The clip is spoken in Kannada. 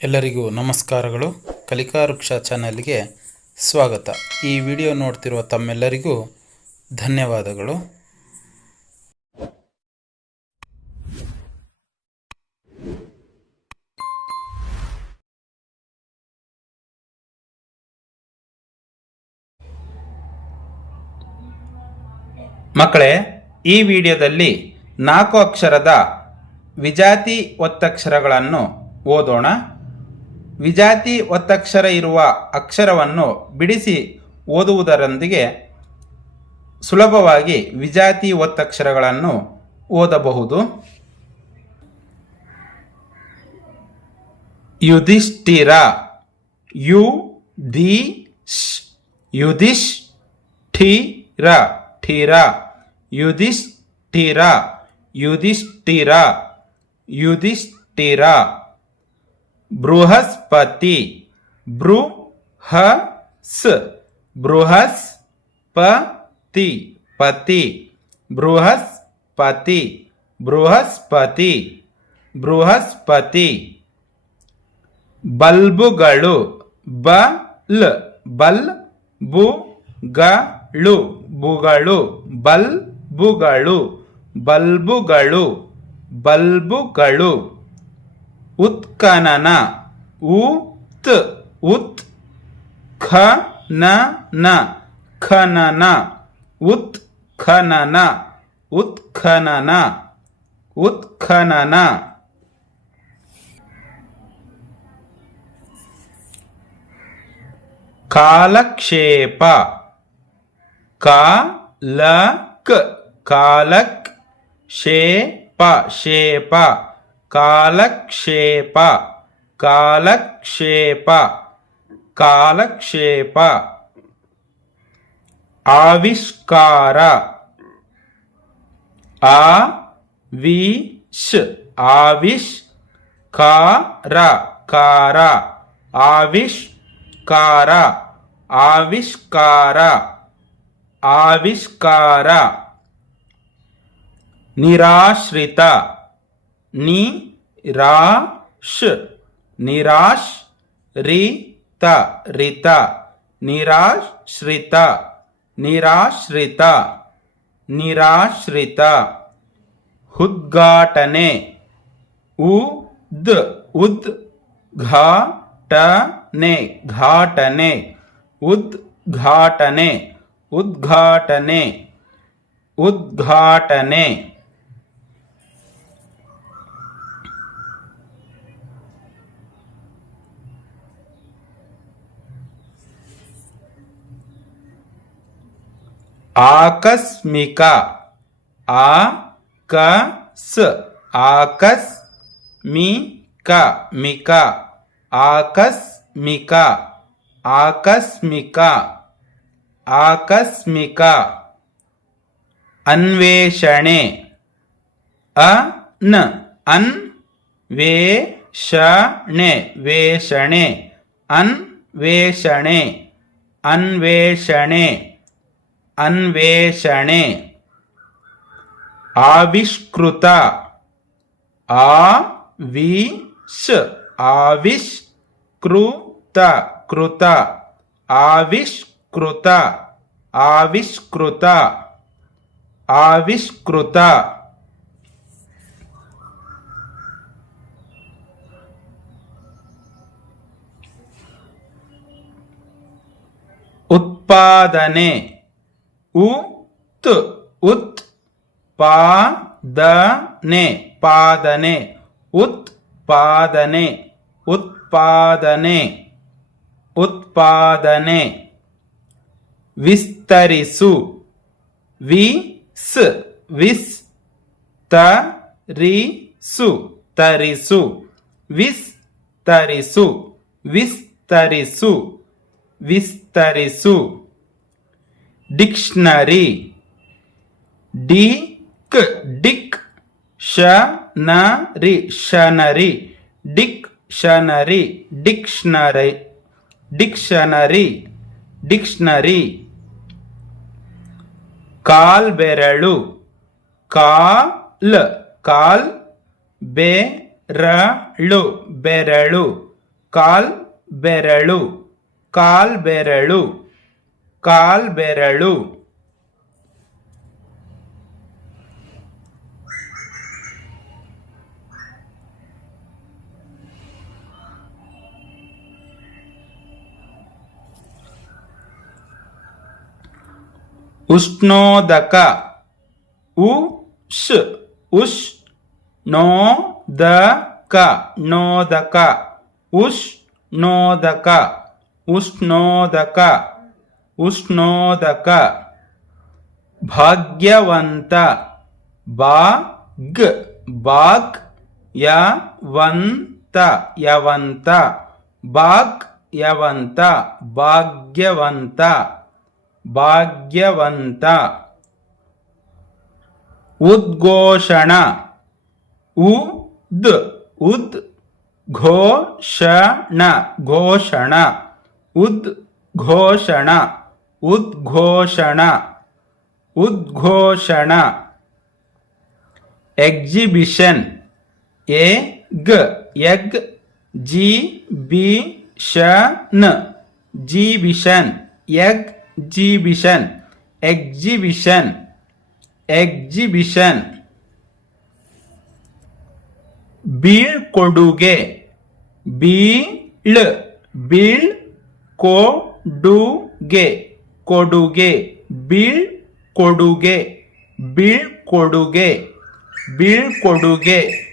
ಎಲ್ಲರಿಗೂ ನಮಸ್ಕಾರಗಳು. ಕಲಿಕಾ ವೃಕ್ಷ ಚಾನಲ್ಗೆ ಸ್ವಾಗತ. ಈ ವಿಡಿಯೋ ನೋಡ್ತಿರುವ ತಮ್ಮೆಲ್ಲರಿಗೂ ಧನ್ಯವಾದಗಳು. ಮಕ್ಕಳೇ, ಈ ವಿಡಿಯೋದಲ್ಲಿ 4 ಅಕ್ಷರದ ವಿಜಾತಿ ಒತ್ತಕ್ಷರಗಳನ್ನು ಓದೋಣ. ವಿಜಾತಿ ಒತ್ತಕ್ಷರ ಇರುವ ಅಕ್ಷರವನ್ನು ಬಿಡಿಸಿ ಓದುವುದರೊಂದಿಗೆ ಸುಲಭವಾಗಿ ವಿಜಾತಿ ಒತ್ತಕ್ಷರಗಳನ್ನು ಓದಬಹುದು. ಯುಧಿಷ್ಠಿರ, ಯುಧಿಷ್ಠಿರ, ಠಿರ, ಯುಧಿಷ್ಠಿರ, ಯುಧಿಷ್ಠಿರ, ಯುಧಿಷ್ಠಿರ. ಬೃಹಸ್ಪತಿ, ಬೃಹಸ್ಪತಿ, ಪತಿ, ಬೃಹಸ್ಪತಿ, ಬೃಹಸ್ಪತಿ, ಬೃಹಸ್ಪತಿ. ಬಲ್ಬುಗಳು, ಬಲ್ಬುಗಳು, ಬುಗಳು, ಬಲ್ಬುಗಳು, ಬಲ್ಬುಗಳು, ಬಲ್ಬುಗಳು. ಉತ್ಖನನ, ಉತ್ಖನನ, ಖನನ, ಉತ್ಖನನ, ಉತ್ಖನನ, ಉತ್ಖನನ. ಕಾಲಕ್ಷೇಪ, ಕಾಲಕ್, ಶೇಪ, ಶೇಪ, ಕಾಲಕ್ಷೇಪ, ಕಾಲಕ್ಷೇಪ, ಕಾಲಕ್ಷೇಪ. ಆವಿಷ್ಕಾರ, ಆವಿಷ್ಕಾರ, ಕಾರ, ಆವಿಷ್ಕಾರ, ಆವಿಷ್ಕಾರ, ಆವಿಷ್ಕಾರ. ನಿರಾಶ್ರಿತ, ನಿರಾಶ್ರಿತ, ರಿತ, ನಿರಾಶ್ರಿತ, ನಿರಾಶ್ರಿತ, ನಿರಾಶ್ರಿತ. ಉದ್ಘಾಟನೆ, ಉದ್ಘಾಟನೆ, ಘಾಟನೆ, ಉದ್ಘಾಟನೆ, ಉದ್ಘಾಟನೆ, ಉದ್ಘಾಟನೆ. ಆಕಸ್ಮಿಕ, ಆಕಸ್ಮಿಕ, ಮಿಕ, ಆಕಸ್ಮಿಕ, ಆಕಸ್ಮಿಕ, ಆಕಸ್ಮಿಕ. ಅನ್ವೇಷಣೆ, ಅನ್ವೇಷಣೆ, ವೇಷಣೆ, ಅನ್ವೇಷಣೆ, ಅನ್ವೇಷಣೆ, ಅನ್ವೇಷಣೆ. ಆವಿಷ್ಕೃತ, ಆವಿಷ್ಕೃತ, ಕೃತ, ಆವಿಷ್ಕೃತ, ಆವಿಷ್ಕೃತ, ಆವಿಷ್ಕೃತ. ಉತ್ಪಾದನೆ, ಉತ್ಪಾದನೆ, ಪಾದನೆ, ಉತ್ಪಾದನೆ, ಉತ್ಪಾದನೆ, ಉತ್ಪಾದನೆ. ವಿಸ್ತರಿಸು, ವಿಸ್ತರಿಸು, ತರಿಸು, ವಿಸ್ತರಿಸು, ವಿಸ್ತರಿಸು, ವಿಸ್ತರಿಸು. ಡಿಕ್ಷನರಿ, ಡಿಕ್ಷನರಿ, ಶನರಿ, ಡಿಕ್ಷನರಿ, ಡಿಕ್ಷನರಿ, ಡಿಕ್ಷನರಿ, ಡಿಕ್ಷನರಿ. ಕಾಲ್ಬೆರಳು, ಕಾಲ್, ಬೆರಳು, ಬೆರಳು, ಕಾಲ್ ಬೆರಳು ಕಾಲ್ ಬೆರಳು ಕಾಲ್ ಬೆರಳು. ಉಷ್ಣೋದಕ ಉಷ್ ಉಷ್ ನೋದಕ ನೋದಕ ಉಷ್ ನೋದಕ ಉಷ್ಣೋದಕ ಉಷ್ಣೋದಕ. ಭಾಗ್ಯವಂತ ಬಾಗ್ ಬಾಗ್ ಯವಂತ ಯವಂತ ಬಾಗ್ ಯವಂತ ಭಾಗ್ಯವಂತ ಭಾಗ್ಯವಂತ. ಉದ್ಘೋಷಣ ಉದ್ ಉದ್ ಘೋಷಣ ಘೋಷಣ ಉದ್ಘೋಷಣ ಉದ್ಘೋಷಣ ಉದ್ಘೋಷಣ. ಎಕ್ಸಿಬಿಷನ್ ಎಗ್ ಎಗ್ ಜಿಬಿಷನ್ ಜಿಬಿಷನ್ ಎಕ್ಸಿಬಿಷನ್ ಎಕ್ಸಿಬಿಷನ್ ಎಕ್ಸಿಬಿಷನ್. ಬೀಳ್ಕೊಡುಗೆ ಬೀಳ್ ಬೀಳ್ ಕೊಡುಗೆ ಕೊಡುಗೆ ಬೀಳ್ಕೊಡುಗೆ ಬೀಳ್ಕೊಡುಗೆ ಬೀಳ್ಕೊಡುಗೆ.